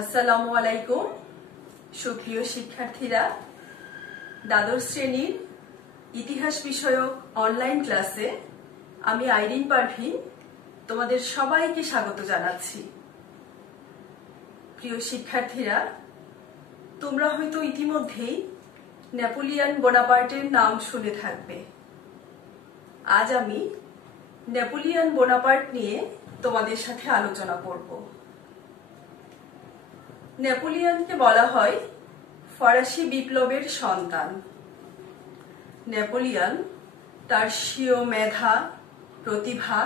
আসসালামু আলাইকুম সুপ্রিয় শিক্ষার্থীরা, দ্বাদশ শ্রেণীর ইতিহাস বিষয়ক অনলাইন ক্লাসে আমি আইরিন পারভিন তোমাদের সবাইকে স্বাগত জানাচ্ছি। প্রিয় শিক্ষার্থীরা, তোমরা হয়তো ইতিমধ্যেই নেপোলিয়ন বোনাপার্টের নাম শুনে থাকবে। আজ আমি নেপোলিয়ন বোনাপার্ট নিয়ে তোমাদের সাথে আলোচনা করব। নেপোলিয়নকে বলা হয় ফরাসি বিপ্লবের সন্তান। নেপোলিয়ন তার স্বীয় মেধা, প্রতিভা,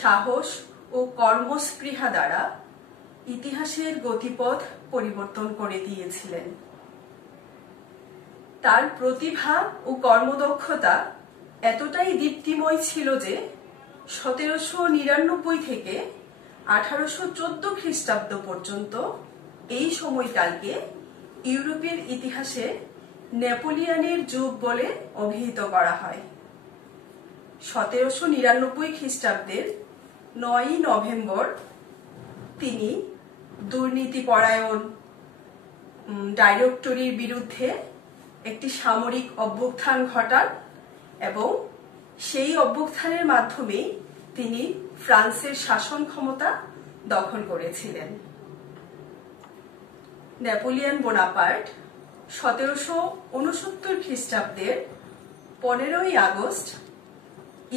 সাহস ও কর্মস্পৃহা দ্বারা ইতিহাসের গতিপথ পরিবর্তন করে দিয়েছিলেন। তার প্রতিভা ও কর্মদক্ষতা এতটাই দীপ্তিময় ছিল যে 1799 থেকে 1814 খ্রিস্টাব্দ পর্যন্ত এই সময়কালকে ইউরোপের ইতিহাসে নেপোলিয়নের যুগ বলে অভিহিত করা হয়। 1799 খ্রিস্টাব্দের 9 নভেম্বর তিনি দুর্নীতিপরায়ণ ডাইরেক্টরির বিরুদ্ধে একটি সামরিক অভ্যুত্থান ঘটান এবং সেই অভ্যুত্থানের মাধ্যমে তিনি ফ্রান্সের শাসন ক্ষমতা দখল করেছিলেন। নেপোলিয়ন বোনাপার্ট 1769 খ্রিস্টাব্দের 15ই আগস্ট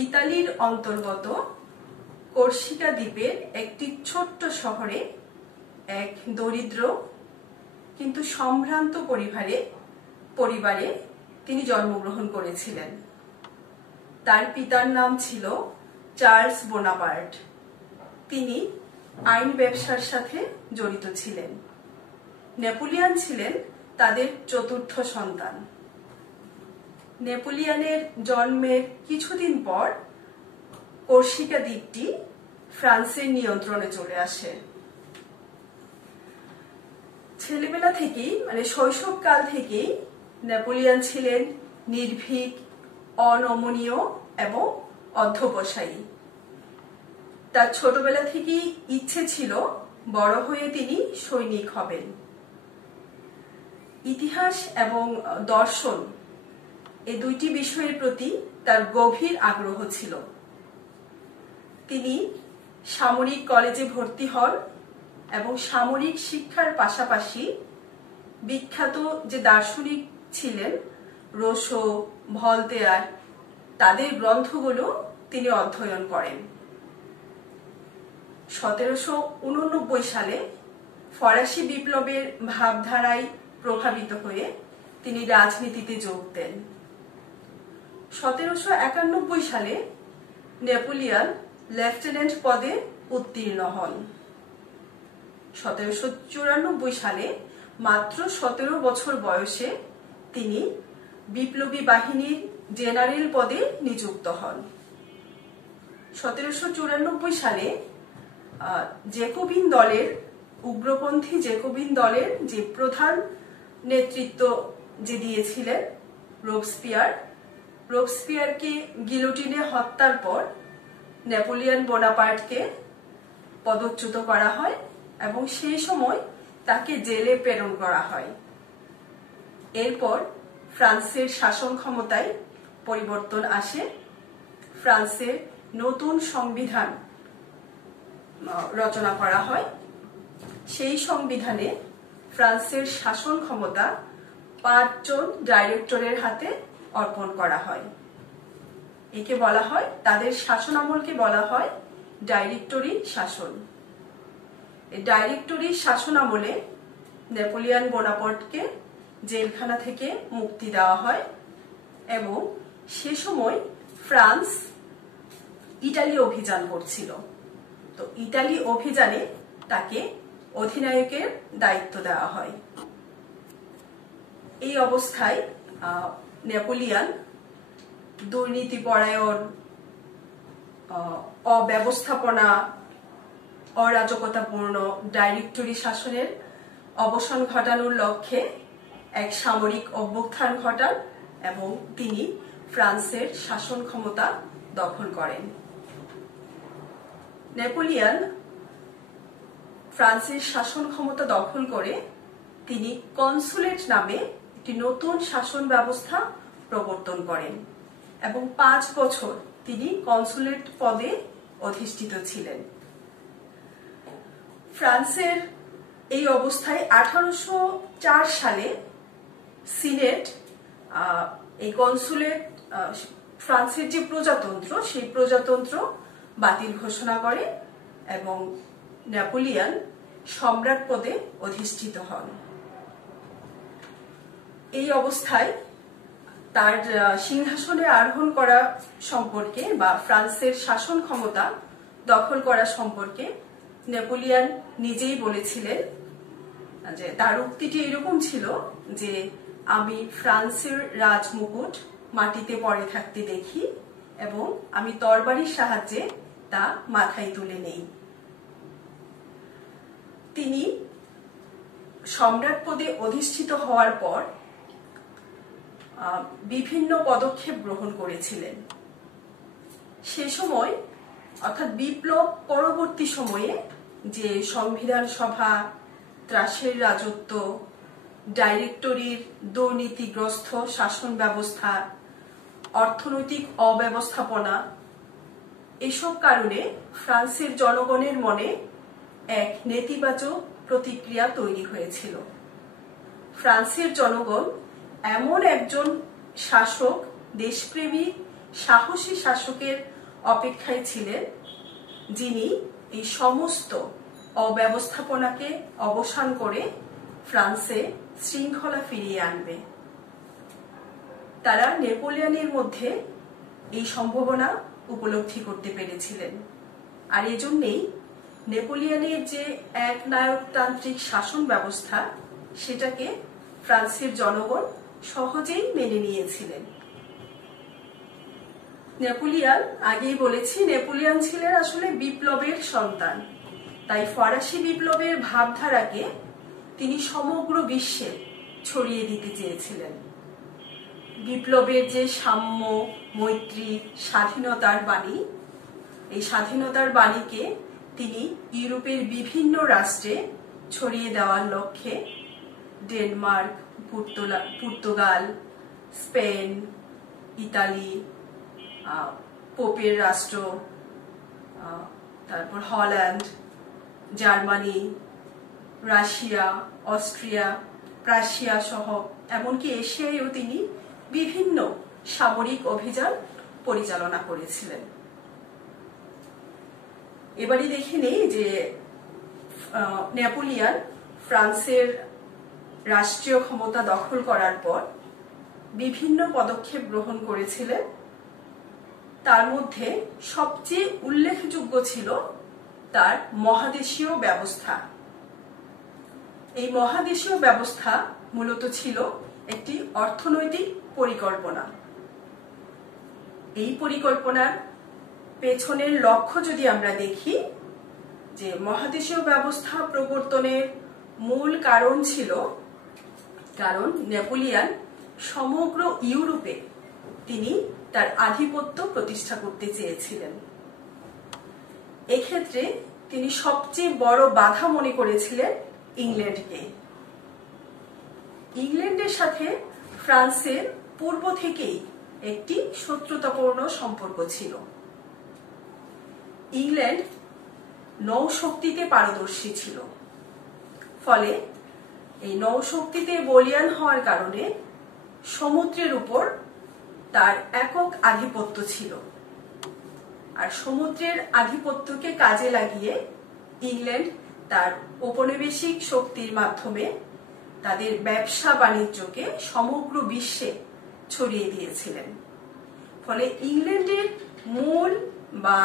ইতালির অন্তর্গত কর্সিকা দ্বীপের একটি ছোট্ট শহরে এক দরিদ্র কিন্তু সম্ভ্রান্ত পরিবারে তিনি জন্মগ্রহণ করেছিলেন। তার পিতার নাম ছিল চার্লস বোনাপার্ট। তিনি আইন ব্যবসার সাথে জড়িত ছিলেন। নেপোলিয়ন ছিলেন তাদের চতুর্থ সন্তান। নেপোলিয়নের জন্মের কিছুদিন পর কর্সিকা দ্বীপটি ফ্রান্সের নিয়ন্ত্রণে চলে আসে। ছেলেবেলা থেকেই শৈশবকাল থেকেই নেপোলিয়ন ছিলেন নির্ভীক, অনমনীয় এবং অধ্যবসায়ী। তার ছোটবেলা থেকেই ইচ্ছে ছিল বড় হয়ে তিনি সৈনিক হবেন। ইতিহাস এবং দর্শন এই দুইটি বিষয়ের প্রতি তার গভীর আগ্রহ ছিল। তিনি সামরিক কলেজে ভর্তি হন এবং সামরিক শিক্ষার পাশাপাশি বিখ্যাত যে দার্শনিক ছিলেন রোসো, ভলতেয়ার, তাদের গ্রন্থগুলো তিনি অধ্যয়ন করেন। 1789 সালে ফরাসি বিপ্লবের ভাবধারায় প্রভাবিত হয়ে তিনি রাজনীতিতে যোগ দেন। 1791 সালে নেপোলিয়ন লেফটেন্যান্ট পদে উত্তীর্ণ হন। 1794 সালে মাত্র 17 বছর বয়সে তিনি বিপ্লবী বাহিনীর জেনারেল পদে নিযুক্ত হন। 1794 সালে উগ্রপন্থী জেকোবিন দলের যে প্রধান নেতৃত্ব যে দিয়েছিলেন রোবস্পিয়ারকে গিলোটিনে হত্যার পর নেপোলিয়ন বোনাপার্টকে পদচ্যুত করা হয় এবং সেই সময় তাকে জেলে প্রেরণ করা হয়। এরপর ফ্রান্সের শাসন ক্ষমতায় পরিবর্তন আসে। ফ্রান্সের নতুন সংবিধান রচনা করা হয়। সেই সংবিধানে ফ্রান্সের শাসন ক্ষমতা 5 জন ডাইরেক্টরের হাতে অর্পণ করা হয়। একে বলা হয়, তাদের শাসনামলকে বলা হয় ডাইরেক্টরি শাসন। এই ডাইরেক্টরি শাসনামলে নেপোলিয়ন বোনাপার্টকে জেলখানা থেকে মুক্তি দেওয়া হয় এবং সে সময় ফ্রান্স ইটালি অভিযান করছিল। তো ইটালি অভিযানে তাকে অধিনায়কের দায়িত্ব দেওয়া হয়। এই অবস্থায় নেপোলিয়ন দুর্নীতিপরায়ণ, অব্যবস্থাপনা, অরাজকতাপূর্ণ ডাইরেক্টরি শাসনের অবসান ঘটানোর লক্ষ্যে এক সামরিক অভ্যুত্থান ঘটান এবং তিনি ফ্রান্সের শাসন ক্ষমতা দখল করেন। নেপোলিয়ন ফ্রান্সের শাসন ক্ষমতা দখল করে তিনি কনসুলেট নামে একটি নতুন শাসন ব্যবস্থা প্রবর্তন করেন এবং 5 বছর তিনি কনসুলেট পদে অধিষ্ঠিত ছিলেন। ফ্রান্সের এই অবস্থায় 1804 সালে সিনেট এই কনসুলেট ফ্রান্সের যে প্রজাতন্ত্র সেই প্রজাতন্ত্র বাতিল ঘোষণা করে এবং নেপোলিয়ন সম্রাট পদে অধিষ্ঠিত হন। এই অবস্থায় তার সিংহাসনে আরোহণ করা সম্পর্কে বা ফ্রান্সের শাসন ক্ষমতা দখল করা সম্পর্কে নেপোলিয়ন নিজেই বলেছিলেন যে তার উক্তিটি এরকম ছিল যে আমি ফ্রান্সের রাজমুকুট মাটিতে পড়ে থাকতে দেখি এবং আমি তরবারির সাহায্যে তা মাথায় তুলে নেই। তিনি সম্রাট পদে অধিষ্ঠিত হওয়ার পর বিভিন্ন পদক্ষেপ গ্রহণ করেছিলেন। সে সময় অর্থাৎ বিপ্লব পরবর্তী সময়ে যে সংবিধান সভা, ত্রাসের রাজত্ব, ডাইরেক্টরির দুর্নীতিগ্রস্ত শাসন ব্যবস্থা, অর্থনৈতিক অব্যবস্থাপনা, এসব কারণে ফ্রান্সের জনগণের মনে এক নেতিবাচক প্রতিক্রিয়া তৈরি হয়েছিল। ফ্রান্সের জনগণ এমন একজন শাসক, দেশপ্রেমী, সাহসী শাসকের অপেক্ষায় ছিলেন যিনি এই সমস্ত অব্যবস্থাপনাকে অবসান করে ফ্রান্সে শৃঙ্খলা ফিরিয়ে আনবে। তারা নেপোলিয়নের মধ্যে এই সম্ভাবনা উপলব্ধি করতে পেরেছিলেন, আর এজন্যই নেপোলিয়নের যে একনায়কতান্ত্রিক শাসন ব্যবস্থা সেটাকে ফ্রান্সের জনগণ সহজেই মেনে নিয়েছিলেন। নেপোলিয়ন, আগেই বলেছি, নেপোলিয়ন ছিলেন আসলে বিপ্লবের সন্তান, তাই ফরাসি বিপ্লবের ভাবধারাকে তিনি সমগ্র বিশ্বে ছড়িয়ে দিতে চেয়েছিলেন। বিপ্লবের যে সাম্য, মৈত্রী, স্বাধীনতার বাণী, এই স্বাধীনতার বাণীকে তিনি ইউরোপের বিভিন্ন রাষ্ট্রে ছড়িয়ে দেওয়ার লক্ষ্যে ডেনমার্ক, পর্তুগাল, স্পেন, ইতালি, পোপের রাষ্ট্র, তারপর Holland, Germany, Russia, Austria, Prussia সহ এমনকি এশিয়ায়ও তিনি বিভিন্ন সামরিক অভিযান পরিচালনা করেছিলেন। এবারে দেখে নেই যে নেপোলিয়ন ফ্রান্সের রাষ্ট্রীয় ক্ষমতা দখল করার পর বিভিন্ন পদক্ষেপ গ্রহণ করেছিলেন। তার মধ্যে সবচেয়ে উল্লেখযোগ্য ছিল তার মহাদেশীয় ব্যবস্থা। এই মহাদেশীয় ব্যবস্থা মূলত ছিল একটি অর্থনৈতিক পরিকল্পনা। এই পরিকল্পনার পেছনের লক্ষ্য যদি আমরা দেখি, যে মহাদেশীয় ব্যবস্থা প্রবর্তনের মূল কারণ ছিল, কারণ নেপোলিয়ন সমগ্র ইউরোপে তিনি তার আধিপত্য প্রতিষ্ঠা করতে চেয়েছিলেন। এক্ষেত্রে তিনি সবচেয়ে বড় বাধা মনে করেছিলেন ইংল্যান্ডকে। ইংল্যান্ডের সাথে ফ্রান্সের পূর্ব থেকেই একটি শত্রুতাপূর্ণ সম্পর্ক ছিল। ইংল্যান্ড নৌশক্তিতে পারদর্শী ছিল, ফলে এই নৌশক্তিতে বলীয়ান হওয়ার কারণে সমুদ্রের উপর তার একক আধিপত্য ছিল। আর সমুদ্রের আধিপত্যকে কাজে লাগিয়ে ইংল্যান্ড তার ঔপনিবেশিক শক্তির মাধ্যমে তাদের ব্যবসা বাণিজ্যকে সমগ্র বিশ্বে ছড়িয়ে দিয়েছিলেন। ফলে ইংল্যান্ডের মূল, বা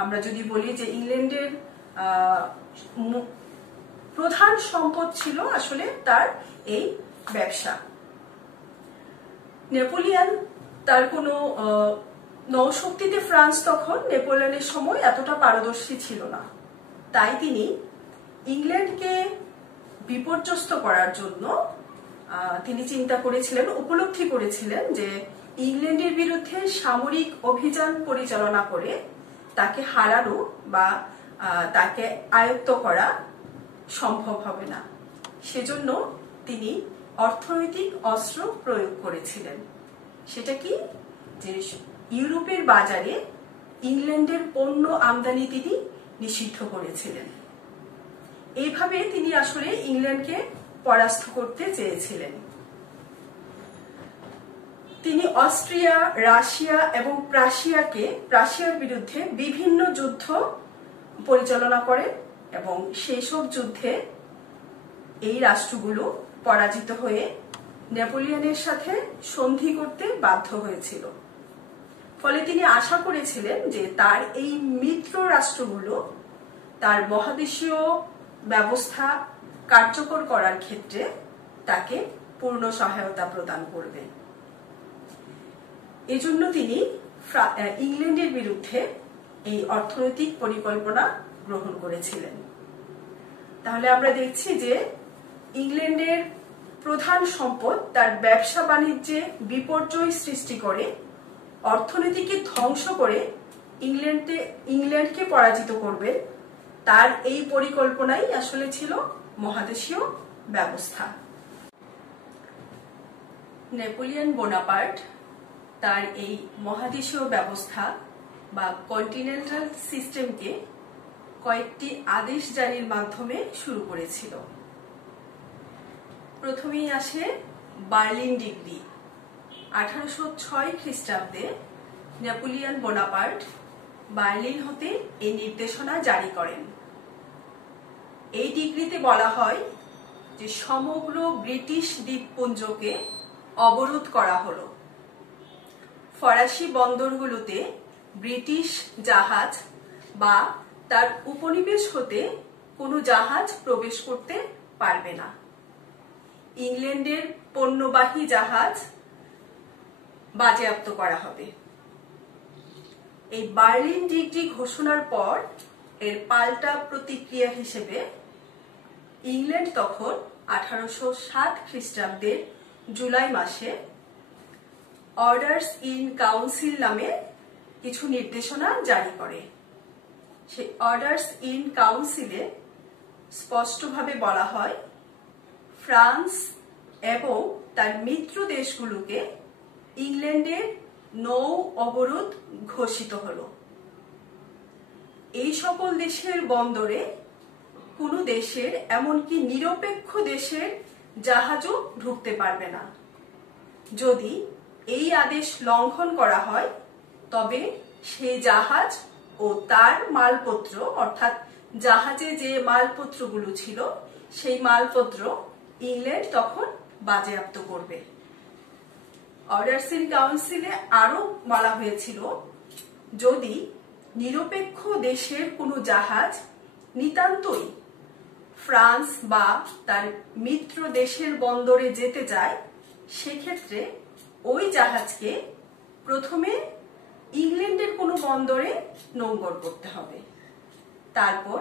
আমরা যদি বলি যে ইংল্যান্ডের প্রধান সম্পদ ছিল আসলে তার এই ব্যবসা। নেপোলিয়ন তার কোনো নৌশক্তিতে ফ্রান্স তখন নেপোলিয়নের সময় এতটা পারদর্শী ছিল না, তাই তিনি ইংল্যান্ডকে বিপর্যস্ত করার জন্য তিনি চিন্তা করেছিলেন, উপলব্ধি করেছিলেন যে ইংল্যান্ডের বিরুদ্ধে সামরিক অভিযান পরিচালনা করে তাকে হারানো বা তাকে আয়ত্ত করা সম্ভব হবে না। সেজন্য তিনি অর্থনৈতিক অস্ত্র প্রয়োগ করেছিলেন। সেটা কি? যে ইউরোপের বাজারে ইংল্যান্ডের পণ্য আমদানি তিনি নিষিদ্ধ করেছিলেন। এইভাবে তিনি আসলে ইংল্যান্ডকে পরাস্ত করতে চেয়েছিলেন। তিনি অস্ট্রিয়া, রাশিয়া এবং প্রাশিয়ার বিরুদ্ধে বিভিন্ন যুদ্ধ পরিচালনা করেন এবং সেই সব যুদ্ধে এই রাষ্ট্রগুলো পরাজিত হয়ে নেপোলিয়নের সাথে সন্ধি করতে বাধ্য হয়েছিল। ফলে তিনি আশা করেছিলেন যে তার এই মিত্র রাষ্ট্রগুলো তার মহাদেশীয় ব্যবস্থা কার্যকর করার ক্ষেত্রে তাকে পূর্ণ সহায়তা প্রদান করবে। এজন্য তিনি ইংল্যান্ডের বিরুদ্ধে এই অর্থনৈতিক পরিকল্পনা গ্রহণ করেছিলেন। তাহলে আমরা দেখছি যে ইংল্যান্ডের প্রধান সম্পদ তার ব্যবসা বাণিজ্যে বিপর্যয় সৃষ্টি করে, অর্থনীতিকে ধ্বংস করে ইংল্যান্ডকে পরাজিত করবে। তার এই পরিকল্পনাই আসলে ছিল মহাদেশীয় ব্যবস্থা। নেপোলিয়ন বোনাপার্ট তার এই মহাদেশীয় ব্যবস্থা বা কন্টিনেন্টাল সিস্টেমকে কয়েকটি আদেশ জারির মাধ্যমে শুরু করেছিল। প্রথমেই আসে বার্লিন ডিক্রি। 1806 খ্রিস্টাব্দে নেপোলিয়ন বোনাপার্ট বার্লিন হতে এই নির্দেশনা জারি করেন। এই ডিক্রিতে বলা হয় যে সমগ্র ব্রিটিশ দ্বীপপুঞ্জকে অবরোধ করা হলো। ফরাসি বন্দরগুলোতে ব্রিটিশ জাহাজ বা তার উপনিবেশ হতে কোনো জাহাজ প্রবেশ করতে পারবে না। ইংল্যান্ডের পণ্যবাহী জাহাজ বাজেয়াপ্ত করা হবে। এই বার্লিন ডিক্রি ঘোষণার পর এর পাল্টা প্রতিক্রিয়া হিসেবে ইংল্যান্ড তখন 1807 খ্রিস্টাব্দের জুলাই মাসে অর্ডার্স ইন কাউন্সিল নামে কিছু নির্দেশনা জারি করে। সেই অর্ডার্স ইন কাউন্সিলে স্পষ্টভাবে বলা হয় ফ্রান্স এবং তার মিত্র দেশগুলোকে ইংল্যান্ডের নৌ অবরোধ ঘোষিত হলো। এই সকল দেশের বন্দরে কোনো দেশের, এমনকি নিরপেক্ষ দেশের জাহাজও ঢুকতে পারবে না। যদি এই আদেশ লঙ্ঘন করা হয় তবে সেই জাহাজ ও তার মালপত্র, অর্থাৎ জাহাজে যে মালপত্রগুলো ছিল সেই মালপত্র ইংল্যান্ড তখন বাজেয়াপ্ত করবে। অর্ডার্স ইন কাউন্সিলে আরো বলা হয়েছিল যদি নিরপেক্ষ দেশের কোনো জাহাজ নিতান্তই ফ্রান্স বা তার মিত্র দেশের বন্দরে যেতে চায়, সেক্ষেত্রে ওই জাহাজকে প্রথমে ইংল্যান্ডের কোনো বন্দরে নোঙ্গর করতে হবে। তারপর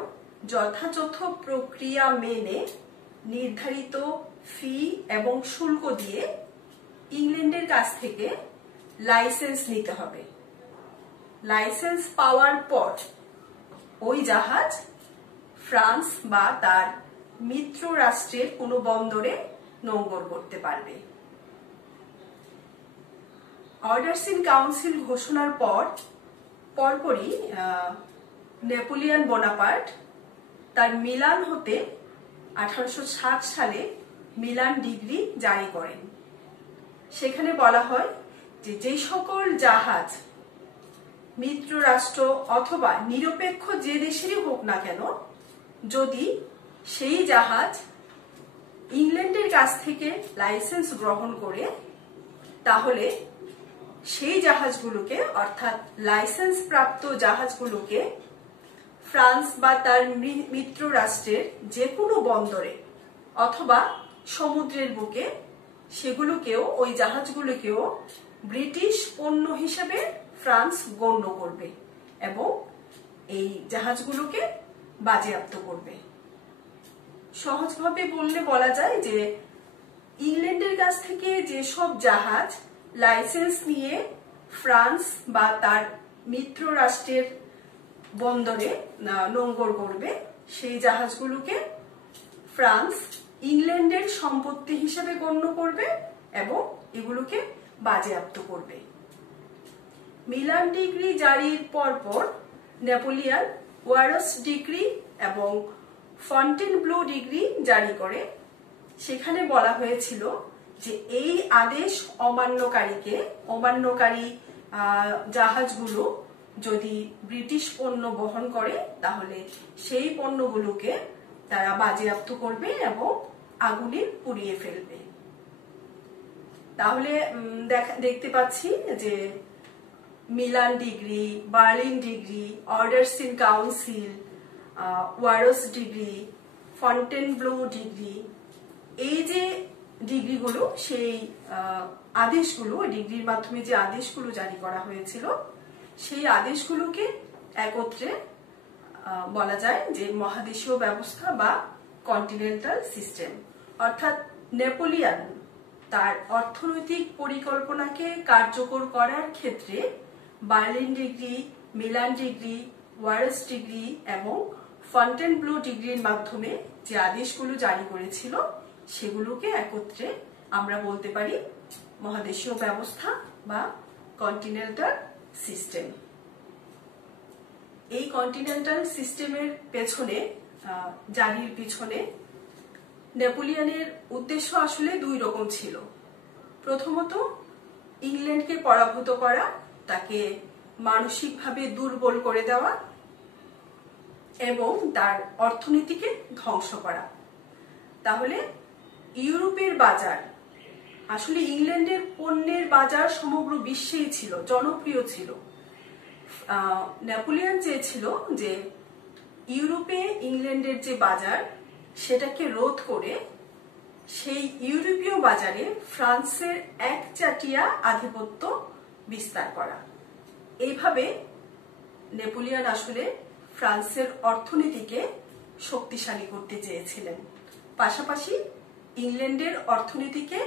যথাযথ প্রক্রিয়া মেনে নির্ধারিত ফি এবং শুল্ক দিয়ে ইংল্যান্ডের কাছ থেকে লাইসেন্স নিতে হবে। লাইসেন্স পাওয়ার পর ওই জাহাজ ফ্রান্স বা তার মিত্র রাষ্ট্রের কোনো বন্দরে নোঙ্গর করতে পারবে। অর্ডার্স ইন কাউন্সিল ঘোষণার পরপরই নেপোলিয়ন বোনাপার্ট তার মিলান হতে 1807 সালে মিলান ডিক্রি জারি করেন। সেখানে বলা হয় যে সকল জাহাজ মিত্র রাষ্ট্র অথবা নিরপেক্ষ যে দেশেরই হোক না কেন, যদি সেই জাহাজ ইংল্যান্ডের কাছ থেকে লাইসেন্স গ্রহণ করে, তাহলে সেই জাহাজগুলোকে, অর্থাৎ লাইসেন্স প্রাপ্ত জাহাজগুলোকে ফ্রান্স বা তার মিত্র রাষ্ট্রের যে কোনো বন্দরে অথবা সমুদ্রের বুকে সেগুলোকেও, ওই জাহাজগুলোকেও ব্রিটিশ পণ্য হিসেবে ফ্রান্স গণ্য করবে এবং এই জাহাজগুলোকে বাজেয়াপ্ত করবে। সহজভাবে বললে বলা যায় যে ইংল্যান্ডের কাছ থেকে যেসব জাহাজ লাইসেন্স নিয়ে ফ্রান্স বা তার মিত্র রাষ্ট্রের বন্দরে নোঙ্গর করবে, সেই জাহাজগুলোকে ফ্রান্স ইংল্যান্ডের সম্পত্তি হিসেবে গণ্য করবে এবং এগুলোকে বাজেয়াপ্ত করবে। মিলান ডিক্রি জারির পরপর নেপোলিয়ন ওয়ারস ডিক্রি এবং ফন্টেনব্লো ডিক্রি জারি করে। সেখানে বলা হয়েছিল যে এই আদেশ অমান্যকারী জাহাজগুলো যদি ব্রিটিশ পণ্য বহন করে তাহলে সেই পণ্যগুলোকে তারা বাজেয়াপ্ত করবে এবং আগুনে পুড়িয়ে ফেলবে। তাহলে দেখতে পাচ্ছি যে Milan decree, Berlin decree, orders in council, Warsaw decree, Fontainebleau decree, এই যে ডিগ্রিগুলো সেই আদেশগুলো, ডিগ্রির মাধ্যমে যে আদেশগুলো জারি করা হয়েছিল সেই আদেশগুলোকে একত্রে বলা যায় যে মহাদেশীয় ব্যবস্থা বা কন্টিনেন্টাল সিস্টেম। অর্থাৎ নেপোলিয়ন তার অর্থনৈতিক পরিকল্পনাকে কার্যকর করার ক্ষেত্রে Berlin degree, Milan degree, wars degree এবং ফন্টেনব্লো ডিগ্রির মাধ্যমে যে আদেশগুলো জারি করেছিল সেগুলোকে একত্রে আমরা বলতে পারি মহাদেশীয় ব্যবস্থা বা কন্টিনেন্টাল সিস্টেম। এই কন্টিনেন্টাল সিস্টেমের পেছনে, জারির পিছনে নেপোলিয়নের উদ্দেশ্য আসলে দুই রকম ছিল। প্রথমত ইংল্যান্ডকে পরাভূত করা, তাকে মানসিকভাবে দুর্বল করে দেওয়া এবং তার অর্থনীতিকে ধ্বংস করা। তাহলে ইউরোপের বাজার, আসলে ইংল্যান্ডের পণ্যের বাজার সমগ্র বিশ্বেই ছিল, জনপ্রিয় ছিল। নেপোলিয়ন চেয়েছিল যে ইউরোপে ইংল্যান্ডের যে বাজার সেটাকে রোধ করে সেই ইউরোপীয় বাজারে ফ্রান্সের একচাটিয়া আধিপত্য বিস্তার করা। এইভাবে নেপোলিয়ন আসলে ফ্রান্সের অর্থনীতিকে শক্তিশালী করতে চেয়েছিলেন, পাশাপাশি ইংল্যান্ডের অর্থনীতিকে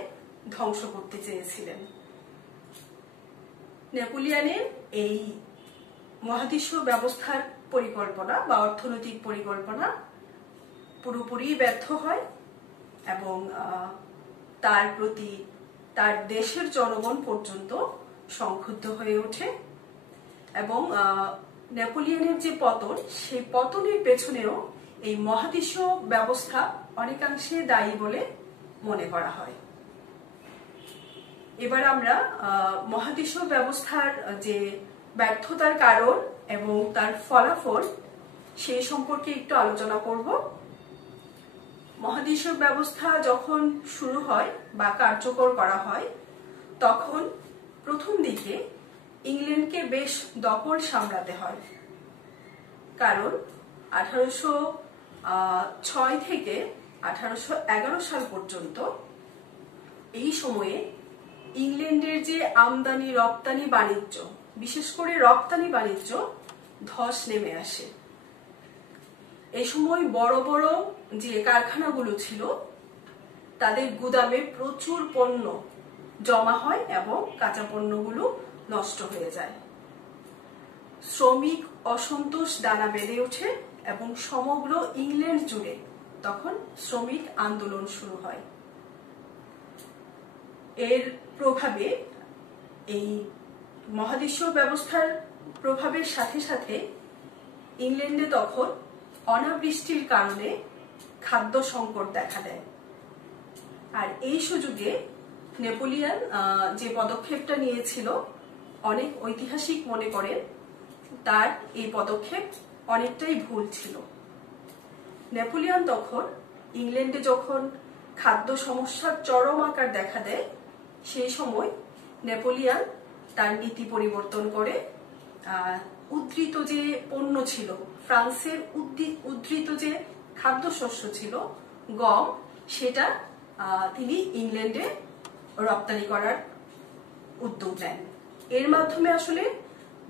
ধ্বংস করতে চেয়েছিলেন। নেপোলিয়নের এই মহাদেশীয় ব্যবস্থার পরিকল্পনা বা অর্থনৈতিক পরিকল্পনা পুরোপুরি ব্যর্থ হয় এবং তার প্রতি তার দেশের জনগণ পর্যন্ত সংক্ষুব্ধ হয়ে ওঠে এবং নেপোলিয়নের যে পতন, সেই পতনের পেছনেও এই মহাদেশীয় ব্যবস্থা অনেকাংশে দায়ী বলে মনে করা হয়। এবার আমরা মহাদেশীয় ব্যবস্থার যে ব্যর্থতার কারণ এবং তার ফলাফল সেই সম্পর্কে একটু আলোচনা করব। মহাদেশীয় ব্যবস্থা যখন শুরু হয় বা কার্যকর করা হয় তখন প্রথম দিকে ইংল্যান্ডকে বেশ দখল সামলাতে হয়, কারণ 1806 থেকে 1811 সাল পর্যন্ত এই সময়ে ইংল্যান্ডের যে আমদানি রপ্তানি বাণিজ্য, বিশেষ করে রপ্তানি বাণিজ্য ধস নেমে আসে। এই সময় বড় বড় যে কারখানাগুলো ছিল তাদের গুদামে প্রচুর পণ্য জমা হয় এবং কাঁচা পণ্যগুলো নষ্ট হয়ে যায়। শ্রমিক অসন্তোষ দানা বেঁধে ওঠে এবং সমগ্র ইংল্যান্ড জুড়ে তখন শ্রমিক আন্দোলন শুরু হয়। এর প্রভাবে, এই মহাদেশীয় ব্যবস্থার প্রভাবের সাথে সাথে ইংল্যান্ডে তখন অনাবৃষ্টির কারণে খাদ্য সংকট দেখা দেয়। আর এই সুযোগে নেপোলিয়ন যে পদক্ষেপটা নিয়েছিল অনেক ঐতিহাসিক মনে করেন তার এই পদক্ষেপ অনেকটাই ভুল ছিল। নেপোলিয়ন তখন ইংল্যান্ডে যখন খাদ্য সমস্যার চরম আকার দেখা দেয় সেই সময় নেপোলিয়ন তার নীতি পরিবর্তন করে উদ্ধৃত যে পণ্য ছিল, ফ্রান্সের উদ্ধৃত যে খাদ্যশস্য ছিল গম, সেটা তিনি ইংল্যান্ডে রপ্তানি করার উদ্যোগ নেন। এর মাধ্যমে আসলে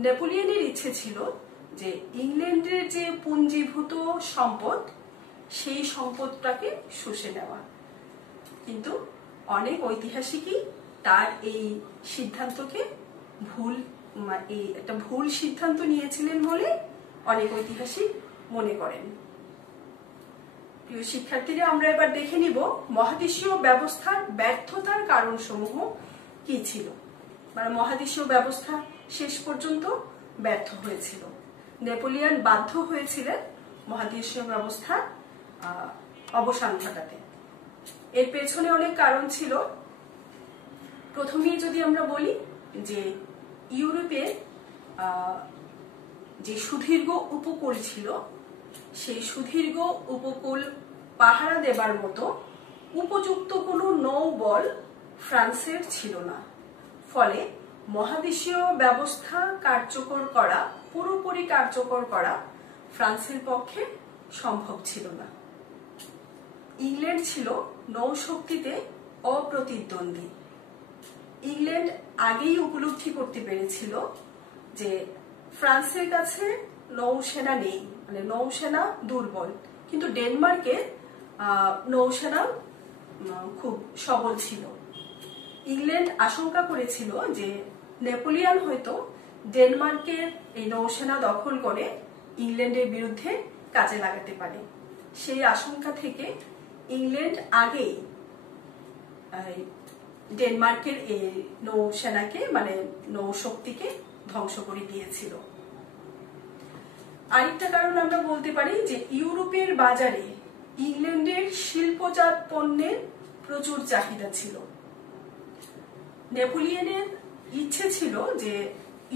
নেপোলিয়নের ইচ্ছে ছিল যে ইংল্যান্ডের যে পুঞ্জীভূত সম্পদ সেই সম্পদটাকে শুষে নেওয়া, কিন্তু অনেক ঐতিহাসিকই তার এই সিদ্ধান্তকে একটা ভুল সিদ্ধান্ত নিয়েছিলেন বলে অনেক ঐতিহাসিক মনে করেন। প্রিয় শিক্ষার্থীরা, আমরা এবার দেখে নিব মহাদেশীয় ব্যবস্থার ব্যর্থতার কারণসমূহ কি ছিল। মানে মহাদেশীয় ব্যবস্থা শেষ পর্যন্ত ব্যর্থ হয়েছিল, নেপোলিয়ন বাধ্য হয়েছিলেন মহাদেশীয় ব্যবস্থার অবসান ঘটাতে। এর পেছনে অনেক কারণ ছিল। প্রথমেই যদি আমরা বলি যে ইউরোপে যে সুদীর্ঘ উপকূল ছিল, সেই সুদীর্ঘ উপকূল পাহারা দেবার মতো উপযুক্ত কোনো নৌবল ফ্রান্সের ছিল না। ফলে মহাদেশীয় ব্যবস্থা কার্যকর করা, পুরোপুরি কার্যকর করা ফ্রান্সের পক্ষে সম্ভব ছিল না। ইংল্যান্ড ছিল নৌশক্তিতে অপ্রতিদ্বন্দ্বী। ইংল্যান্ড আগেই উপলব্ধি করতে পেরেছিল যে ফ্রান্সের কাছে নৌসেনা নেই, মানে নৌসেনা দুর্বল, কিন্তু ডেনমার্কের নৌসেনা খুব সবল ছিল। ইংল্যান্ড আশঙ্কা করেছিল যে নেপোলিয়ন হয়তো ডেনমার্কের এই নৌসেনা দখল করে ইংল্যান্ডের বিরুদ্ধে কাজে লাগাতে পারে। সেই আশঙ্কা থেকে ইংল্যান্ড আগেই ডেনমার্কের এই নৌসেনাকে, মানে নৌশক্তিকে ধ্বংস করে দিয়েছিল। আরেকটা কারণ আমরা বলতে পারি যে ইউরোপের বাজারে ইংল্যান্ডের শিল্পজাত পণ্যের প্রচুর চাহিদা ছিল। নেপোলিয়নের ইচ্ছে ছিল যে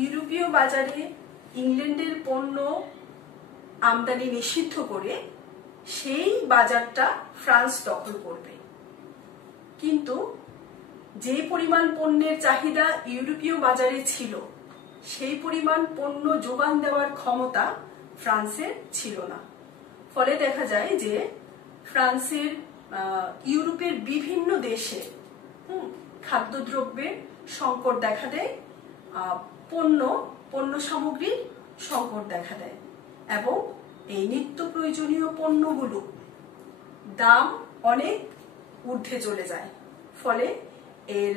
ইউরোপীয় বাজারে ইংল্যান্ডের পণ্য আমদানি নিষিদ্ধ করে সেই বাজারটা ফ্রান্স দখল করবে। কিন্তু যে পরিমাণ পণ্যের চাহিদা ইউরোপীয় বাজারে ছিল, সেই পরিমাণ পণ্য যোগান দেওয়ার ক্ষমতা ফ্রান্সের ছিল না। ফলে দেখা যায় যে ফ্রান্সের ইউরোপের বিভিন্ন দেশে খাদ্যদ্রব্যের সংকট দেখা দেয়, পণ্য সামগ্রীর সংকট দেখা দেয়, এবং এই নিত্য প্রয়োজনীয় পণ্যগুলো দাম অনেক ঊর্ধ্বে চলে যায়। ফলে এর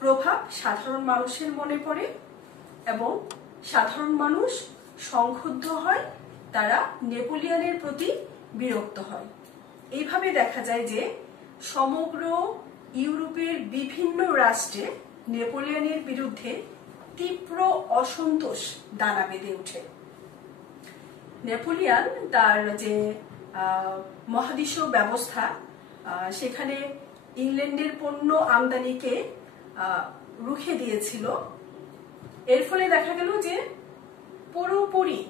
প্রভাব সাধারণ মানুষের মনে পড়ে এবং সাধারণ মানুষ সংক্ষুব্ধ হয়, তারা নেপোলিয়নের প্রতি বিরক্ত হয়। এইভাবে দেখা যায় যে সমগ্র ইউরোপের বিভিন্ন রাষ্ট্রে নেপোলিয়নের বিরুদ্ধে তীব্র অসন্তোষ দানা বেঁধে ওঠে। নেপোলিয়ন তার যে মহাদেশীয় ব্যবস্থা, সেখানে ইংল্যান্ডের পণ্য আমদানিকে রুখে দিয়েছিল। এর ফলে দেখা গেল যে পুরোপুরি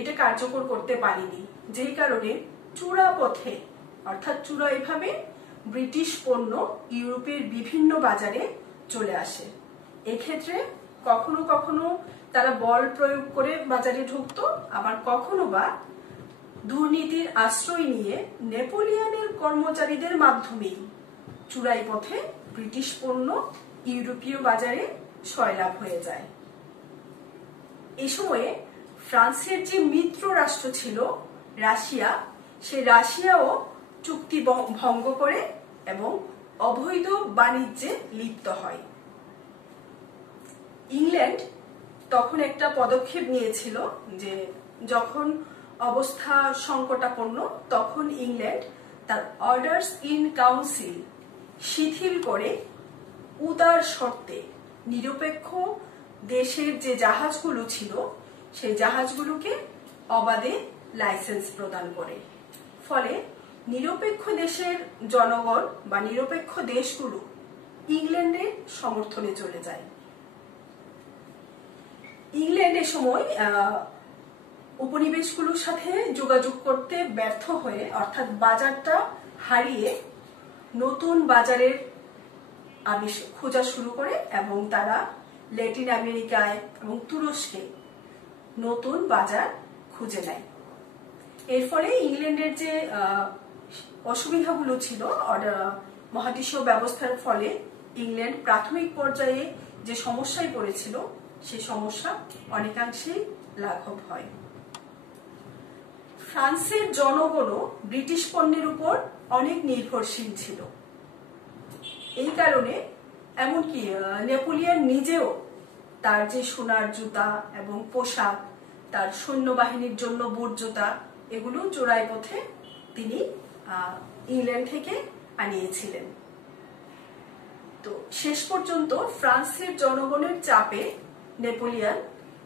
এটা কার্যকর করতে পারেনি, যেই কারণে চূড়া পথে, অর্থাৎ চূড়াইভাবে ব্রিটিশ পণ্য ইউরোপের বিভিন্ন বাজারে চলে আসে। এক্ষেত্রে কখনো কখনো তারা বল প্রয়োগ করে বাজারে ঢুকতো, আবার কখনো বা দুর্নীতির আশ্রয় নিয়ে নেপোলিয়নের কর্মচারীদের মাধ্যমেই চূড়াই পথে ব্রিটিশ পণ্য ইউরোপীয় বাজারে সয়লাভ হয়ে যায়। এই সময়ে ফ্রান্সের যে মিত্র রাষ্ট্র ছিল রাশিয়া, সে রাশিয়াও চুক্তি ভঙ্গ করে এবং অবৈধ বাণিজ্যে লিপ্ত হয়। ইংল্যান্ড তখন একটা পদক্ষেপ নিয়েছিল যে যখন অবস্থা সংকটাপন্ন, তখন ইংল্যান্ড তার অর্ডার্স ইন কাউন্সিল শিথিল করে উদার শর্তে নিরপেক্ষ দেশের যে জাহাজগুলো ছিল, সেই জাহাজগুলোকে অবাধে লাইসেন্স প্রদান করে। ফলে নিরপেক্ষ দেশের জনগণ বা নিরপেক্ষ দেশগুলো ইংল্যান্ডের সমর্থনে চলে যায়। ইংল্যান্ড এ সময় উপনিবেশগুলোর সাথে যোগাযোগ করতে ব্যর্থ হয়ে, অর্থাৎ বাজারটা হারিয়ে নতুন বাজারের খোঁজা শুরু করে এবং তারা ল্যাটিন আমেরিকায় এবং তুরস্কে নতুন বাজার খুঁজে নেয়। এর ফলে ইংল্যান্ডের যে অসুবিধাগুলো ছিল মহাদেশীয় ব্যবস্থার ফলে, ইংল্যান্ড প্রাথমিক পর্যায়ে যে সমস্যায় পড়েছিল, সেই সমস্যা অনেকাংশেই লাঘব হয়। ফ্রান্সের জনগণও ব্রিটিশ পণ্যের উপর অনেক নির্ভরশীল ছিল। এই কারণে এমনকি নেপোলিয়ন নিজেও তার যে সোনার জুতা এবং পোশাক, তার সৈন্যবাহিনীর জন্য বুট জুতা, এগুলো চোরাই পথে তিনি ইংল্যান্ড থেকে আনিয়েছিলেন। তো শেষ পর্যন্ত ফ্রান্সের জনগণের চাপে নেপোলিয়ন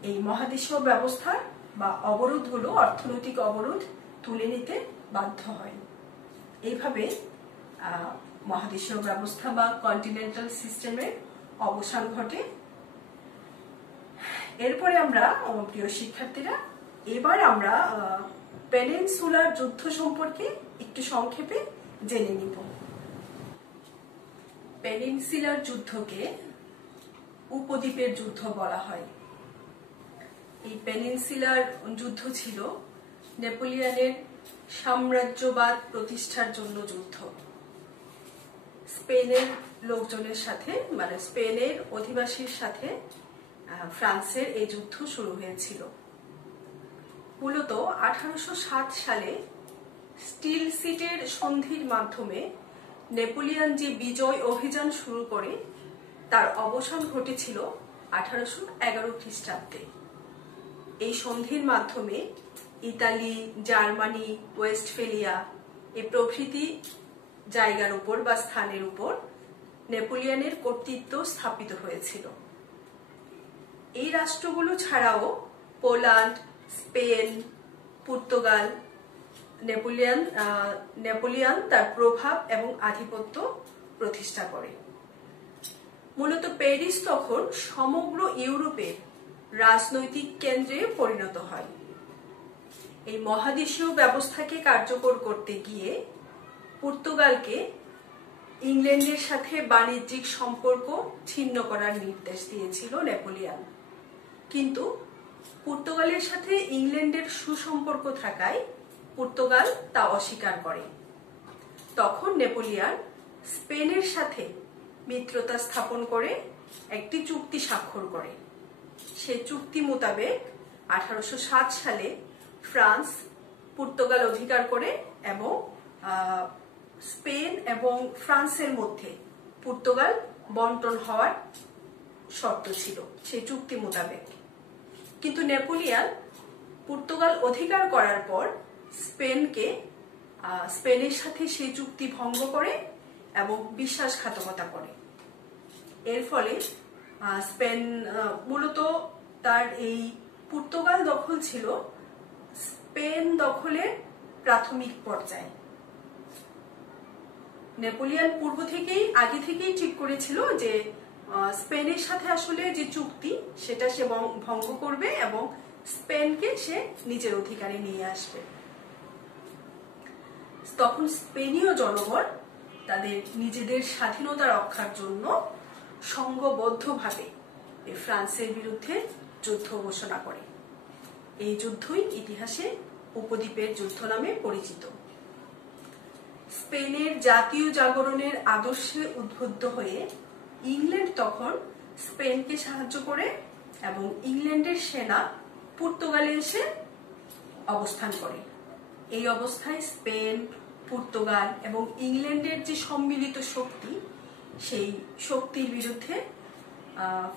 এই মহাদেশীয় ব্যবস্থা বা অবরোধগুলো, অর্থনৈতিক অবরোধ তুলে নিতে বাধ্য হয়। এইভাবে মহাদেশীয় ব্যবস্থা বা কন্টিনেন্টাল সিস্টেমের অবসান ঘটে। এরপরে আমরা, প্রিয় শিক্ষার্থীরা, এবার আমরা পেনিনসুলার যুদ্ধ সম্পর্কে একটু সংক্ষেপে জেনে নিব। পেনিনসুলার যুদ্ধকে উপদ্বীপের যুদ্ধ বলা হয়। এই পেনিনসুলার যুদ্ধ ছিল নেপোলিয়নের সাম্রাজ্যবাদ প্রতিষ্ঠার জন্য যুদ্ধ। স্পেনের লোকজনের সাথে, মানে স্পেনের অধিবাসীর সাথে ফ্রান্সের এই যুদ্ধ শুরু হয়েছিল। মূলত 1807 সালে স্টিল সিটের সন্ধির মাধ্যমে নেপোলিয়ন যে বিজয় অভিযান শুরু করে তার অবসান ঘটেছিল 1811 খ্রিস্টাব্দে। এই সন্ধির মাধ্যমে ইতালি, জার্মানি, ওয়েস্টফেলিয়া এই প্রভৃতি জায়গার উপর বা স্থানের উপর নেপোলিয়নের কর্তৃত্ব স্থাপিত হয়েছিল। এই রাষ্ট্রগুলো ছাড়াও পোল্যান্ড, স্পেন, পর্তুগাল নেপোলিয়ন তার প্রভাব এবং আধিপত্য প্রতিষ্ঠা করে। মূলত প্যারিস তখন সমগ্র ইউরোপের রাজনৈতিক কেন্দ্রে পরিণত হয়। এই মহাদেশীয় ব্যবস্থাকে কার্যকর করতে গিয়ে পর্তুগালকে ইংল্যান্ডের সাথে বাণিজ্যিক সম্পর্ক ছিন্ন করার নির্দেশ দিয়েছিল নেপোলিয়ন। কিন্তু পর্তুগালের সাথে ইংল্যান্ডের সুসম্পর্ক থাকায় পর্তুগাল তা অস্বীকার করে। তখন নেপোলিয়ন স্পেনের সাথে মিত্রতা স্থাপন করে একটি চুক্তি স্বাক্ষর করে। সেই চুক্তি মোতাবেক 1807 সালে ফ্রান্স পর্তুগাল অধিকার করে এবং স্পেন এবং ফ্রান্সের মধ্যে পর্তুগাল বন্টন হওয়ার শর্ত ছিল সেই চুক্তি মোতাবেক। কিন্তু নেপোলিয়ন পর্তুগাল অধিকার করার পর স্পেনের সাথে সেই চুক্তি ভঙ্গ করে এবং বিশ্বাসঘাতকতা করে। এর ফলে স্পেন মূলত তার এই পর্তুগাল দখল ছিল স্পেন দখলের প্রাথমিক পর্যায়ে। নেপোলিয়ন আগে থেকেই ঠিক করেছিল যে স্পেনের সাথে আসলে যে চুক্তি সেটা সে ভঙ্গ করবে এবং স্পেনকে সে নিজের অধিকারে নিয়ে আসবে। তখন স্পেনীয় জনগণ তাদের নিজেদের স্বাধীনতা রক্ষার জন্য সংঘবদ্ধভাবে ফ্রান্সের বিরুদ্ধে যুদ্ধ ঘোষণা করে। এই যুদ্ধই ইতিহাসে উপদ্বীপের যুদ্ধ নামে পরিচিত। স্পেনের জাতীয় জাগরণের আদর্শে উদ্বুদ্ধ হয়ে ইংল্যান্ড তখন স্পেনকে সাহায্য করে এবং ইংল্যান্ডের সেনা পর্তুগালে এসে অবস্থান করে। এই অবস্থায় স্পেন, পর্তুগাল এবং ইংল্যান্ডের যে সম্মিলিত শক্তি, সেই শক্তির বিরুদ্ধে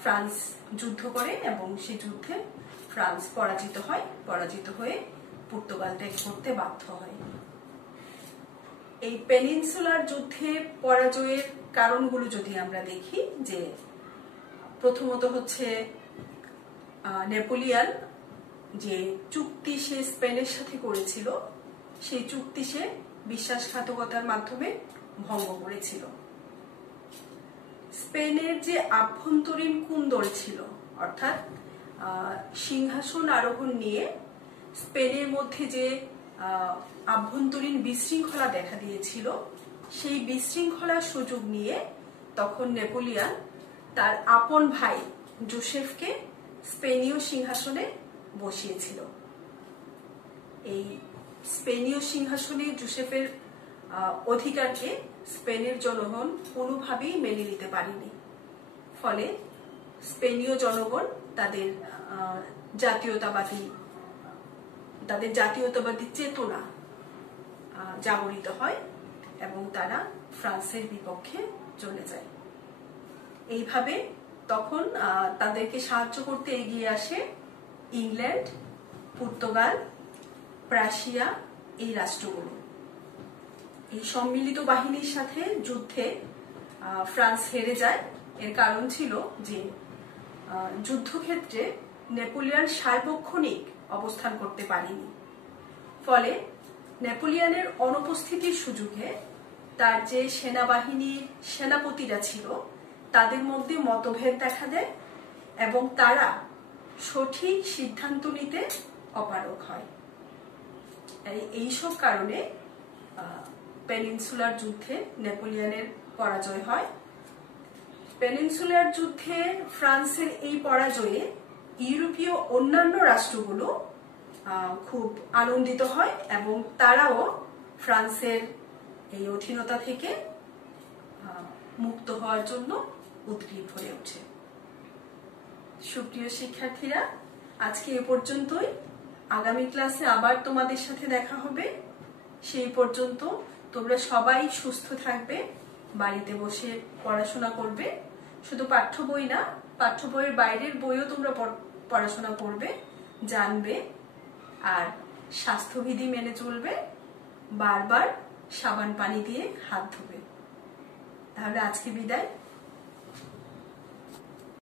ফ্রান্স যুদ্ধ করে এবং সেই যুদ্ধে ফ্রান্স পরাজিত হয়ে পর্তুগাল ত্যাগ করতে বাধ্য হয়। এই পেনিনসুলার যুদ্ধে পরাজয়ের কারণগুলো যদি আমরা দেখি, যে প্রথমত হচ্ছে নেপোলিয়ন যে চুক্তি সে স্পেনের সাথে করেছিল সেই চুক্তি সে বিশ্বাসঘাতকতার মাধ্যমে ভঙ্গ করেছিল। স্পেনের যে আভ্যন্তরীণ কুন্দল ছিল, অর্থাৎ সিংহাসন আরোহণ নিয়ে স্পেনের মধ্যে যে আভ্যন্তরীণ বিশৃঙ্খলা দেখা দিয়েছিল, সেই বিশৃঙ্খলার সুযোগ নিয়ে তখন নেপোলিয়ন তার আপন ভাই জোসেফকে স্পেনীয় সিংহাসনে বসিয়েছিল। এই স্পেনীয় সিংহাসনে জোসেফের অধিকারকে স্পেনের জনগণ কোনোভাবেই মেনে নিতে পারেনি। ফলে স্পেনীয় জনগণ তাদের জাতীয়তাবাদী চেতনা জাগরিত হয় এবং তারা ফ্রান্সের বিপক্ষে চলে যায়। এইভাবে তখন তাদেরকে সাহায্য করতে এগিয়ে আসে ইংল্যান্ড, পর্তুগাল, প্রাশিয়া এই রাষ্ট্রগুলো। এই সম্মিলিত বাহিনীর সাথে যুদ্ধে ফ্রান্স হেরে যায়। এর কারণ ছিল যে যুদ্ধক্ষেত্রে নেপোলিয়ন সার্বক্ষণিক অবস্থান করতে পারেনি। ফলে নেপোলিয়নের অনুপস্থিতির সুযোগে তার যে সেনাবাহিনীর সেনাপতিরা ছিল তাদের মধ্যে মতভেদ দেখা দেয় এবং তারা সঠিক সিদ্ধান্ত নিতে অপারগ হয়। এইসব কারণে পেনিনসুলার যুদ্ধে নেপোলিয়নের পরাজয় হয়। পেনিনসুলার যুদ্ধে ফ্রান্সের এই পরাজয়ে ইউরোপীয় অন্যান্য রাষ্ট্রগুলো খুব আনন্দিত হয় এবং তারাও ফ্রান্সের এই অধীনতা থেকে মুক্ত হওয়ার জন্য উদ্গ্রীব হয়ে ওঠে। সুপ্রিয় শিক্ষার্থীরা, আজকে এ পর্যন্তই। আগামী ক্লাসে আবার তোমাদের সাথে দেখা হবে। সেই পর্যন্ত তোমরা সবাই সুস্থ থাকবে, বাড়িতে বসে পড়াশোনা করবে। শুধু পাঠ্য বই না, পাঠ্য বইয়ের বাইরের বইও তোমরা পড়াশোনা করবে, জানবে, আর স্বাস্থ্যবিধি মেনে চলবে, বারবার সাবান পানি দিয়ে হাত ধোবে। তাহলে আজকে বিদায়।